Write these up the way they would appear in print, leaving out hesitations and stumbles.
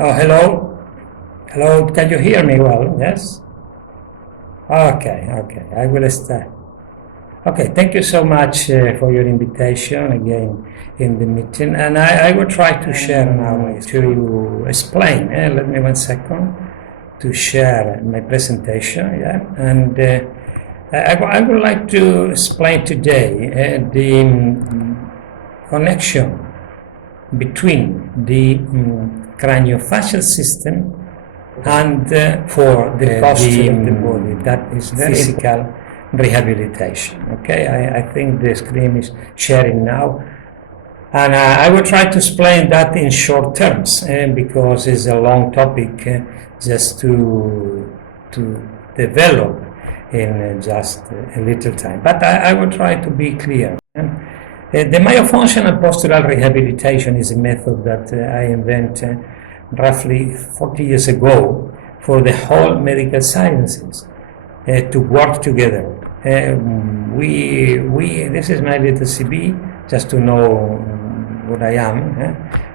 Oh, hello. Hello, can you hear me well? Yes? Okay. I will start. Okay, thank you so much for your invitation again in the meeting. And I will try to share now to explain. Let me 1 second to share my presentation. Yeah, and I would like to explain today the connection between the craniofacial system and for the posture of the body, that is physical rehabilitation. Okay, I think the screen is sharing now, and I will try to explain that in short terms because it's a long topic just to develop in just a little time, but I will try to be clear. The myofunctional postural rehabilitation is a method that I invented roughly 40 years ago for the whole medical sciences to work together. This is my little CV, just to know what I am.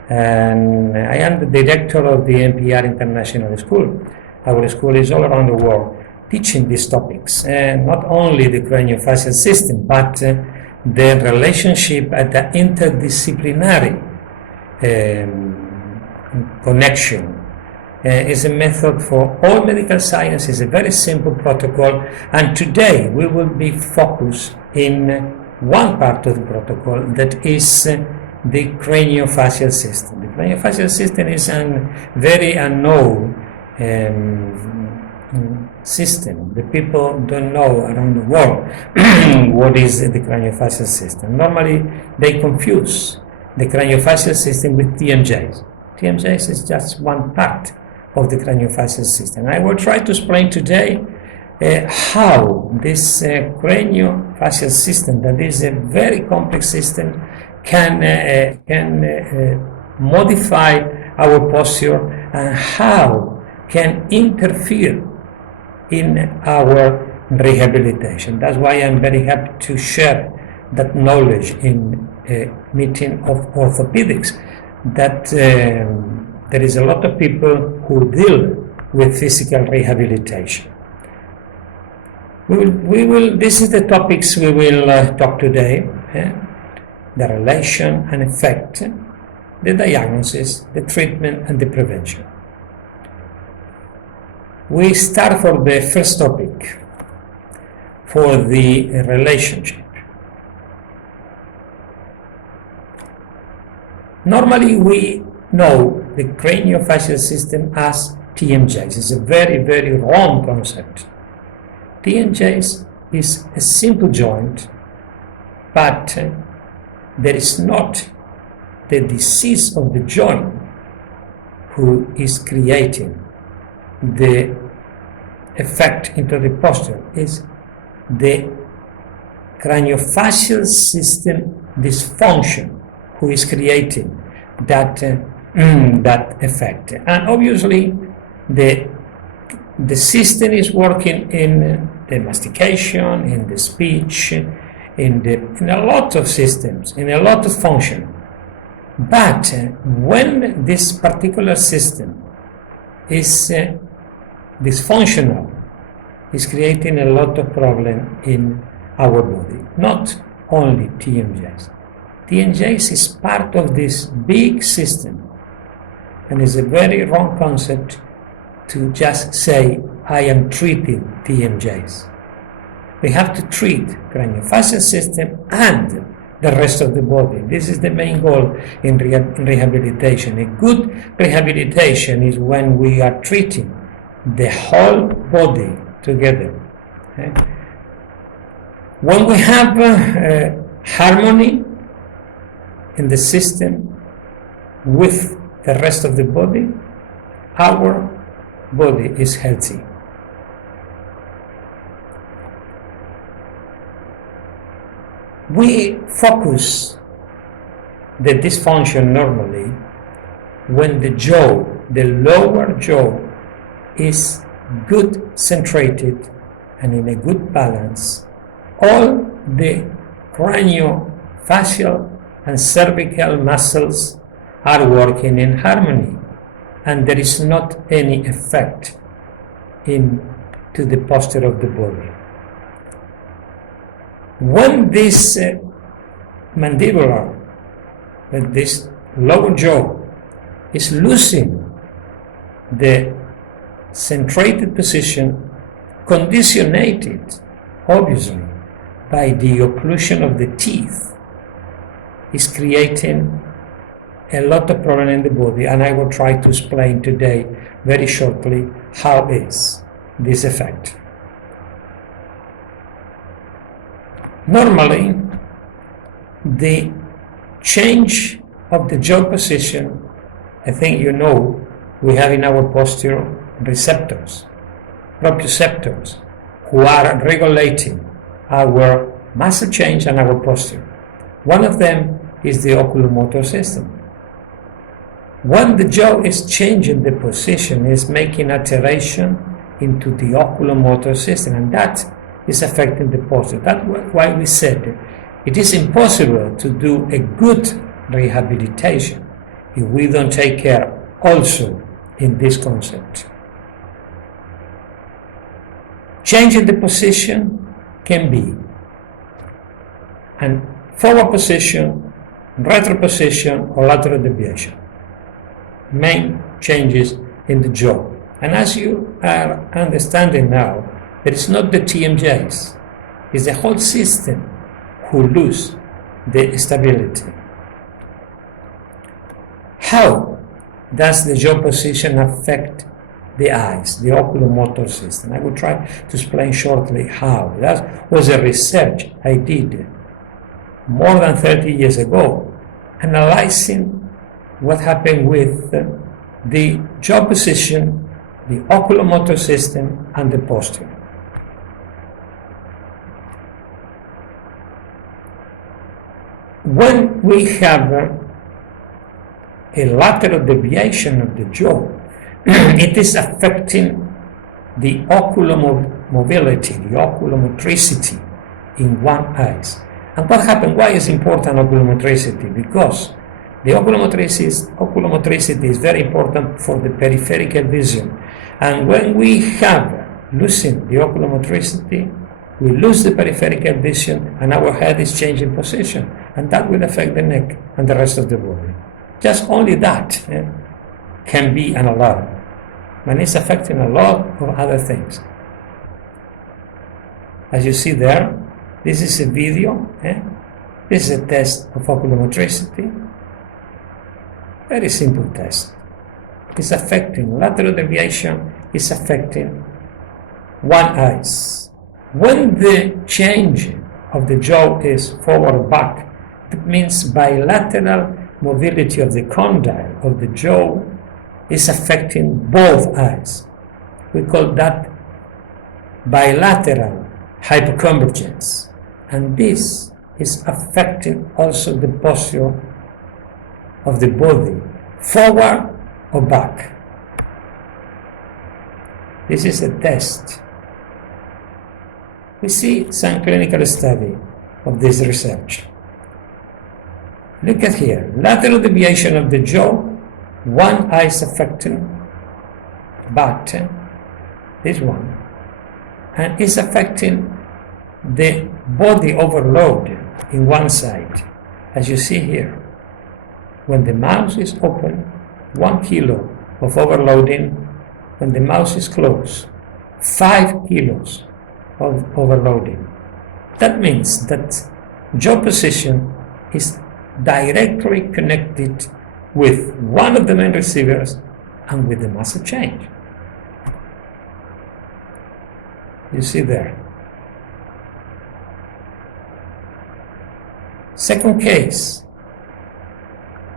And I am the director of the NPR International School. Our school is all around the world teaching these topics, not only the craniofacial system, but the relationship at the interdisciplinary connection is a method for all medical science. Is a very simple protocol, and today we will be focused in one part of the protocol, that is the craniofacial system. The craniofacial system is a very unknown system. The people don't know around the world what is the craniofacial system. Normally they confuse the craniofacial system with TMJs. TMJs is just one part of the craniofacial system. I will try to explain today how this craniofacial system, that is a very complex system, can modify our posture and how can interfere in our rehabilitation. That's why I'm very happy to share that knowledge in a meeting of orthopedics, that there is a lot of people who deal with physical rehabilitation. This is the topics we will talk today: the relation and effect, the diagnosis, the treatment, and the prevention. We start for the first topic, for the relationship. Normally we know the craniofacial system as TMJs. It's a very, very wrong concept. TMJs is a simple joint, but there is not the disease of the joint who is creating the effect into the posture. Is the craniofacial system dysfunction who is creating that effect. And obviously the system is working in the mastication, in the speech, in a lot of systems, in a lot of function. But when this particular system is dysfunctional, is creating a lot of problem in our body, not only TMJs. TMJs is part of this big system, and it's a very wrong concept to just say, I am treating TMJs. We have to treat craniofacial system and the rest of the body. This is the main goal in rehabilitation. A good rehabilitation is when we are treating the whole body together. Okay? When we have harmony in the system with the rest of the body, our body is healthy. We focus the dysfunction normally when the jaw, the lower jaw, is good centrated and in a good balance. All the craniofacial and cervical muscles are working in harmony. and there is not any effect into the posture of the body. When this mandibular, this lower jaw, is losing the centrated position, conditionated obviously by the occlusion of the teeth, is creating a lot of problem in the body, and I will try to explain today very shortly how is this effect. Normally, the change of the jaw position, I think you know, we have in our posture receptors, proprioceptors, who are regulating our muscle change and our posture. One of them is the oculomotor system. When the jaw is changing the position, it's making alteration into the oculomotor system, and that is affecting the posture. That's why we said it is impossible to do a good rehabilitation if we don't take care also in this concept. Changing the position can be an forward position, retro position, or lateral deviation. Main changes in the jaw. And as you are understanding now, it is not the TMJs, it's the whole system who lose the stability. How does the jaw position affect the eyes, the oculomotor system? I will try to explain shortly how. That was a research I did more than 30 years ago, analyzing what happened with the jaw position, the oculomotor system, and the posture. When we have a lateral deviation of the jaw, it is affecting the oculomobility, the oculometricity in one eye. And what happened? Why is important oculometricity? Because the oculometricity is very important for the peripheral vision. And when we have losing the oculometricity, we lose the peripheral vision and our head is changing position. And that will affect the neck and the rest of the body. Just only that can be an alarm. And it's affecting a lot of other things. As you see there, this is a video. This is a test of oculometricity. Very simple test. It's affecting lateral deviation, is affecting one eye. When the change of the jaw is forward back, it means bilateral mobility of the condyle of the jaw is affecting both eyes. We call that bilateral hypoconvergence. And this is affecting also the posture of the body, forward or back. This is a test. We see some clinical study of this research. Look at here, lateral deviation of the jaw, one eye is affecting, but this one, and is affecting the body overload in one side, as you see here. When the mouse is open, 1 kilo of overloading. When the mouse is closed, 5 kilos of overloading. That means that jaw position is directly connected with one of the main receivers and with the muscle change. You see there. Second case,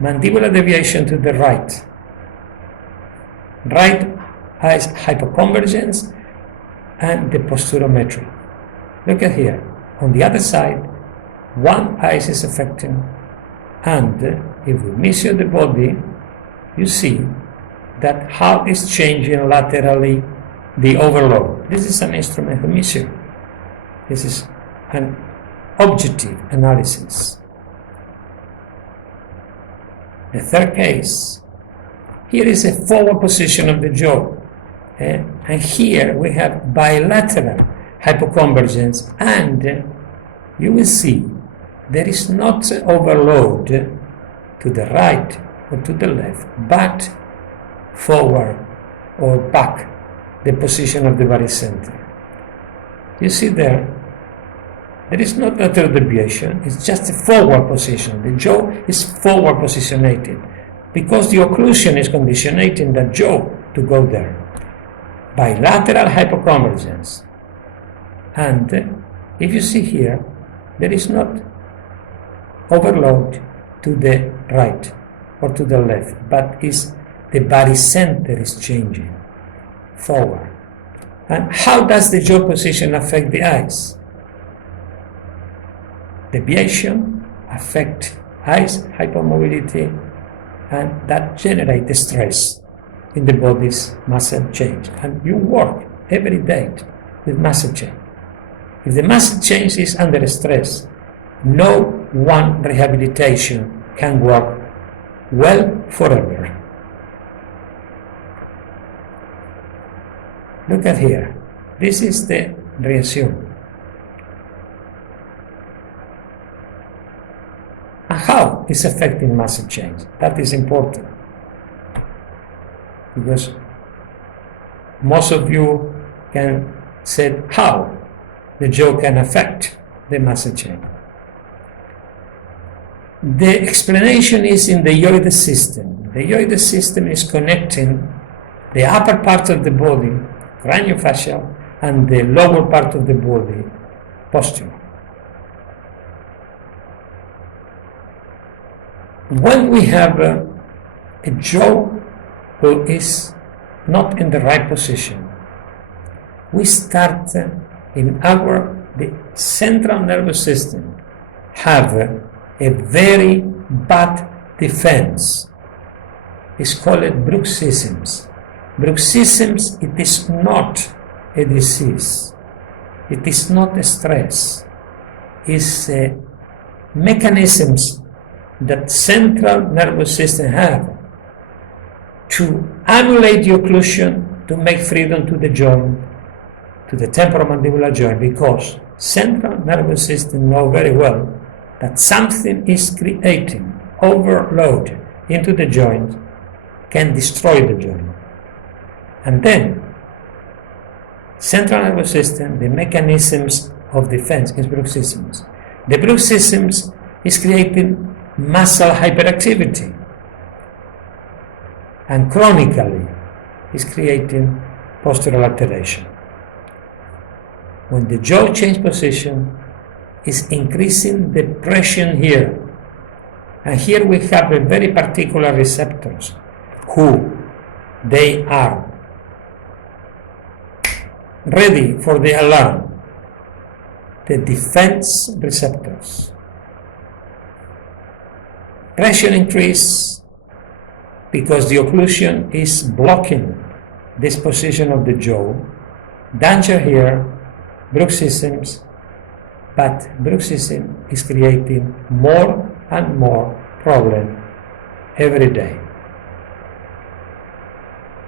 mandibular deviation to the right. Right eye hypoconvergence and the posturometry. Look at here. On the other side, one eye is affecting, and if we measure the body, you see that how it's changing laterally the overload. This is an instrument to measure. This is an objective analysis. The third case, Here is a forward position of the jaw. And here we have bilateral hypoconvergence, and you will see there is not overload to the right or to the left, but forward or back, the position of the barycenter. You see there is not lateral deviation, it's just a forward position. The jaw is forward positioned because the occlusion is conditioning the jaw to go there. Bilateral hypoconvergence. And if you see here, there is not overload to the right or to the left, but is the barycenter is changing forward. And how does the jaw position affect the eyes? Deviation affect eyes hypermobility, and that generates the stress in the body's muscle change. And you work every day with muscle change. If the muscle change is under stress, no one rehabilitation can work well forever. Look at here. This is the resume. And how is affecting muscle change? That is important, because most of you can say how the jaw can affect the muscle change. The explanation is in the hyoid system. The hyoid system is connecting the upper part of the body, craniofacial, and the lower part of the body, posterior. When we have a jaw who is not in the right position, we start in the central nervous system have a very bad defense. It's called bruxisms. Bruxisms, it is not a disease. It is not a stress. It's mechanisms that central nervous system have to annulate the occlusion, to make freedom to the joint, to the temporomandibular joint, because central nervous system know very well that something is creating overload into the joint, can destroy the joint. And then central nervous system, the mechanisms of defense is bruxisms. The bruxisms is creating muscle hyperactivity, and chronically is creating postural alteration. When the jaw change position, is increasing the pressure here, and here we have a very particular receptors who they are ready for the alarm, the defense receptors. Pressure increase because the occlusion is blocking this position of the jaw. Danger here, bruxisms, but bruxism is creating more and more problem every day.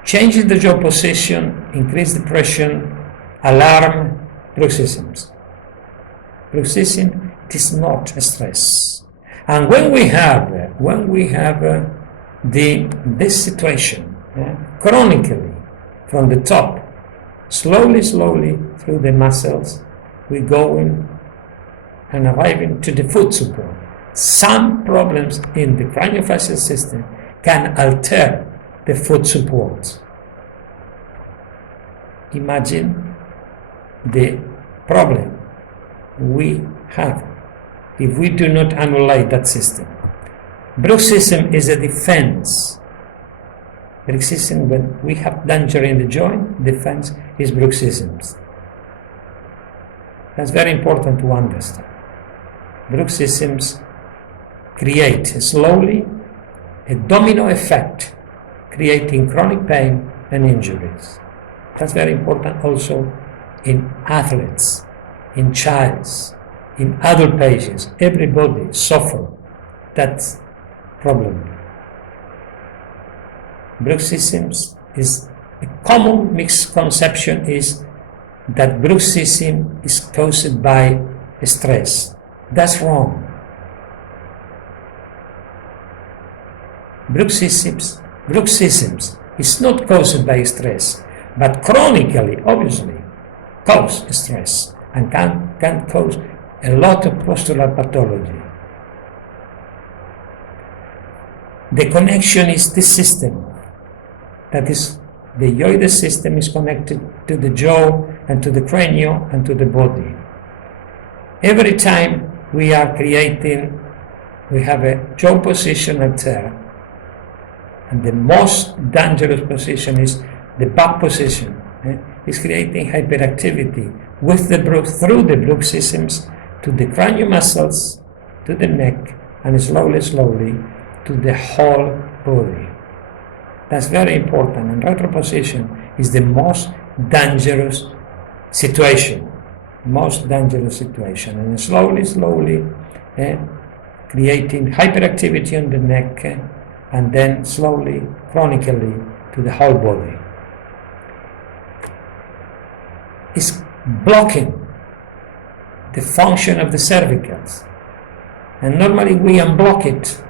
Changing the jaw position, increase the pressure, alarm, bruxisms. Bruxism is not a stress. And when we have this situation, chronically, from the top, slowly through the muscles, we go in and arriving to the foot support. Some problems in the craniofacial system can alter the foot support. Imagine the problem we have if we do not annulate that system. Bruxism is a defense. Bruxism, when we have danger in the joint, defense is bruxisms. That's very important to understand. Bruxisms create slowly a domino effect, creating chronic pain and injuries. That's very important also in athletes, in childs, in adult patients. Everybody suffer that problem. bruxism is a common misconception is that bruxism is caused by stress. That's wrong. Bruxism is not caused by stress, but chronically, obviously, cause stress and can cause a lot of postural pathology. The connection is this system, that is, the hyoid system is connected to the jaw and to the cranio and to the body. Every time we are creating, we have a jaw position alter, and the most dangerous position is the back position. It's creating hyperactivity with through the bruxisms to the cranial muscles, to the neck, and slowly to the whole body. That's very important, and retroposition is the most dangerous situation. And slowly creating hyperactivity on the neck, and then slowly, chronically, to the whole body. It's blocking the function of the cervicals, and normally we unblock it,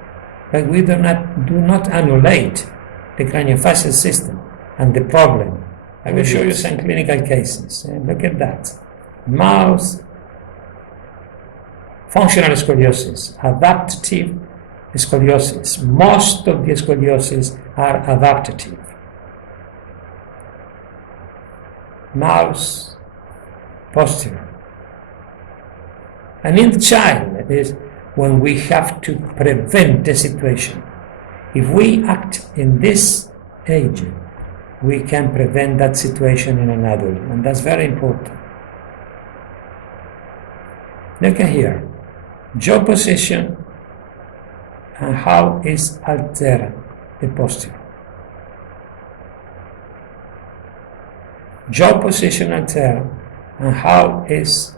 but we do not annulate the craniofacial system and the problem. I will show you some clinical cases. Look at that. Mouse, functional scoliosis, adaptive scoliosis. Most of the scoliosis are adaptive. Mouse posture. And in the child is when we have to prevent the situation. If we act in this age, we can prevent that situation in an adult, and that's very important. Look at here, jaw position and how is altered the posture. Jaw position altered and how is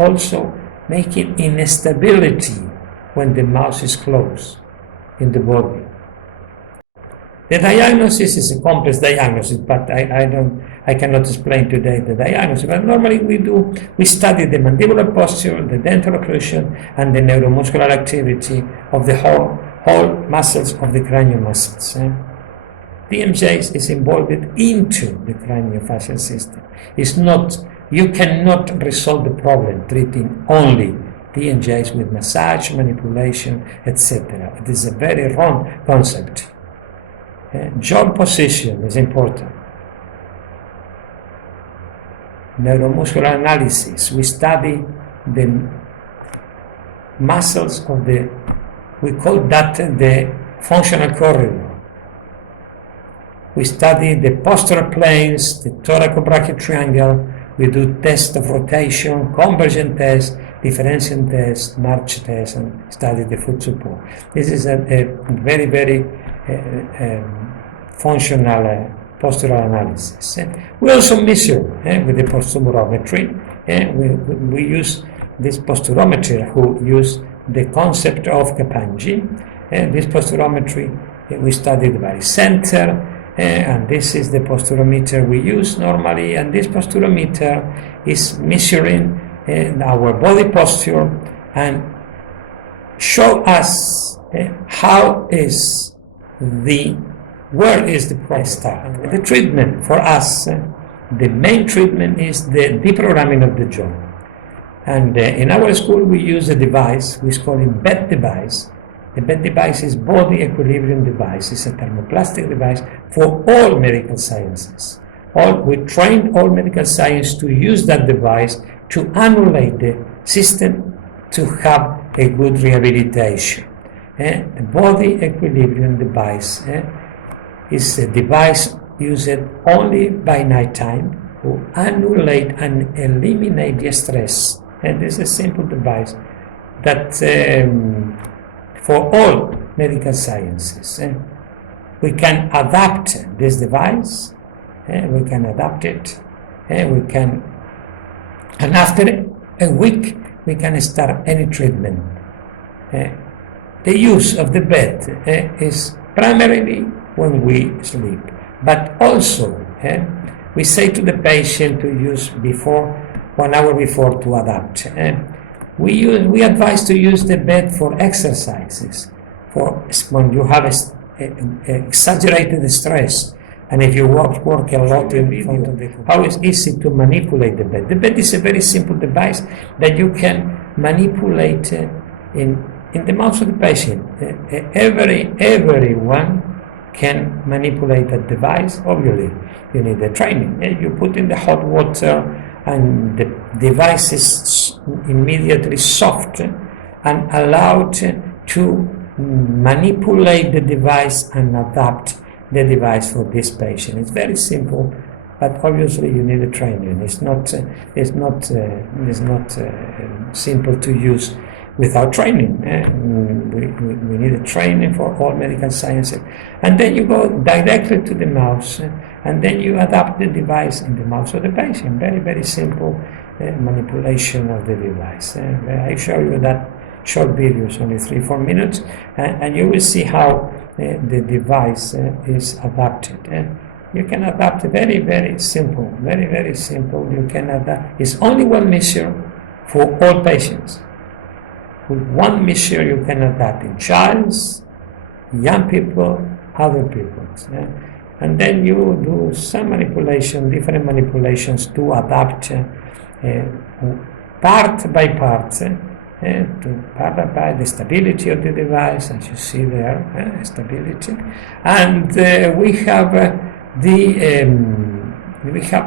also making instability when the mouth is closed in the body. The diagnosis is a complex diagnosis, but I cannot explain today the diagnosis. But normally we study the mandibular posture, the dental occlusion, and the neuromuscular activity of the whole muscles of the cranial muscles. TMJ is involved into the craniofacial system. You cannot resolve the problem treating only TMJs with massage, manipulation, etc. It is a very wrong concept. Jaw position is important. Neuromuscular analysis. We study the muscles of we call that the functional corridor. We study the postural planes, the thoracobrachial triangle. We do tests of rotation, convergent tests, differential tests, march tests, and study the foot support. This is a very, very functional postural analysis. We also measure with the posturometry. We use this posturometry who use the concept of Capanggi. This posturometry, we study the barycenter, and this is the posturometer we use normally, and this posturometer is measuring our body posture and show us where is the price tag. The treatment for us, the main treatment is the deprogramming of the jaw. And in our school we use a device, we call it BED device. The BED device is body equilibrium device. It's a thermoplastic device for all medical sciences. We trained all medical science to use that device to annulate the system to have a good rehabilitation. The body equilibrium device is a device used only by nighttime to annulate and eliminate the stress. And this is a simple device that for all medical sciences. We can adapt this device, we can adapt it, and after a week we can start any treatment. The use of the bed is primarily when we sleep. But also, we say to the patient to use 1 hour before to adapt. We advise to use the bed for exercises, for when you have exaggerated stress, and if you work a lot in front of the how it's easy to manipulate the bed. The bed is a very simple device that you can manipulate in the mouth of the patient. Everyone can manipulate that device. Obviously, you need the training. You put in the hot water, and the device is immediately soft and allowed to manipulate the device and adapt the device for this patient. It's very simple, but obviously you need a training. It's not simple to use without training. We need a training for all medical sciences. And then you go directly to the mouse, and then you adapt the device in the mouth of the patient. Very, very simple manipulation of the device. I show you that short videos, only 3-4 minutes, and you will see how the device is adapted. You can adapt very, very simple, very, very simple. You can adapt. It's only one measure for all patients. With one measure you can adapt in childs, young people, other people. And then you do some manipulation, different manipulations to adapt part by part, to part by the stability of the device, as you see there, stability. And we have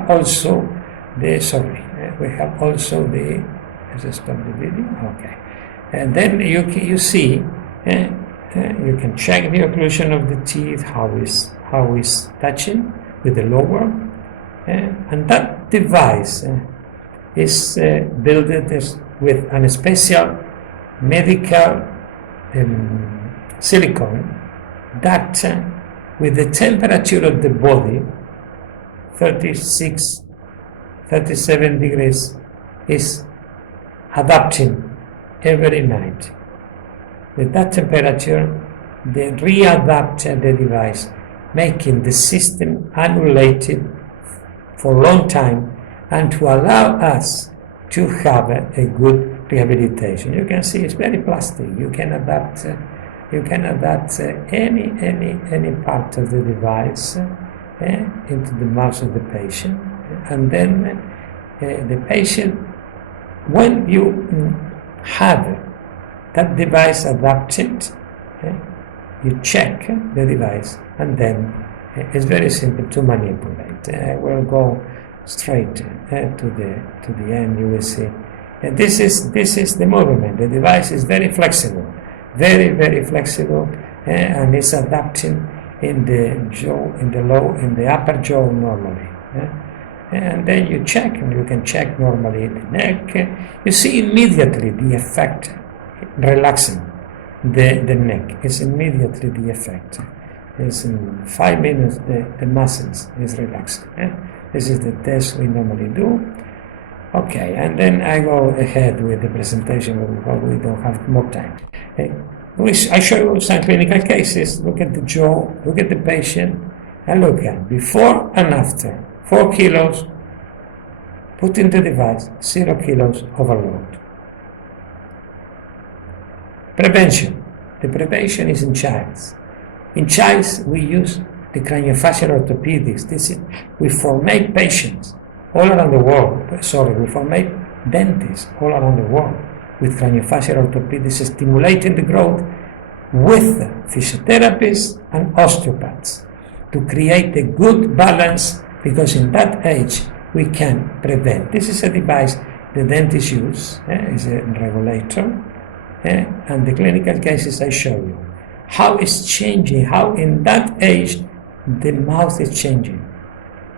also the let's stop the video. Okay. And then you see, you can check the occlusion of the teeth, how is touching with the lower, and that device is built with a special medical silicone that, with the temperature of the body, 36, 37 degrees, is adapting every night. With that temperature, they readapt the device, making the system annulated for a long time and to allow us to have a good rehabilitation. You can see it's very plastic. You can adapt any part of the device into the mouth of the patient, and then the patient, when you have that device adapted, you check the device, and then it's very simple to manipulate. We'll go straight to the end. You will see. And this is the movement. The device is very flexible, very, very flexible, and it's adapting in the jaw, in the upper jaw normally. And then you check, and you can check normally the neck. You see immediately the effect, relaxing the neck. It's immediately the effect. It's in 5 minutes the muscles is relaxing. This is the test we normally do. Okay, and then I go ahead with the presentation. We don't have more time. I show you some clinical cases. Look at the jaw, look at the patient, and look at before and after. 4 kilos, put in the device, 0 kilos overload. Prevention. The prevention is in childs. In childs, we use the craniofacial orthopedics. We formate patients all around the world. We formate dentists all around the world with craniofacial orthopedics, stimulating the growth with physiotherapists and osteopaths to create a good balance, because in that age we can prevent. This is a device the dentists use, is a regulator, and the clinical cases I show you. How it's changing, how in that age the mouth is changing.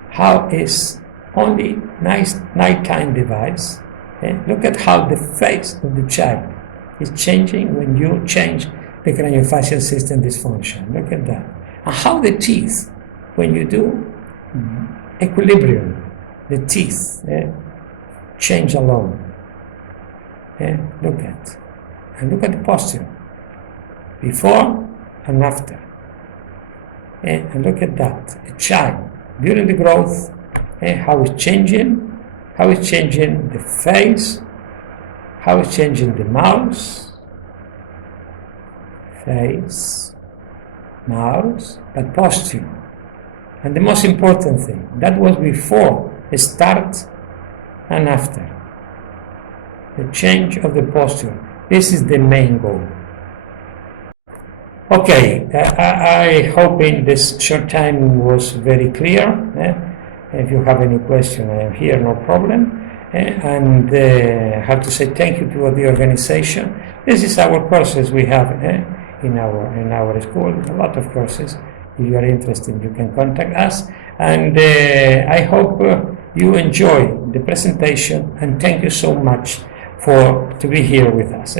How is only nice nighttime device. Look at how the face of the child is changing when you change the craniofacial system dysfunction. Look at that. And how the teeth, when you do equilibrium, the teeth change alone. Look at the posture, before and after. And look at that, a child during the growth, how it's changing the face, how it's changing the mouth, face, mouth, but posture. And the most important thing, that was before, start and after. The change of the posture. This is the main goal. Okay, I hope in this short time was very clear. If you have any question, I am here, no problem. And I have to say thank you to the organization. This is our courses we have in our school, a lot of courses. If you are interested, you can contact us. And I hope you enjoy the presentation, and thank you so much to be here with us.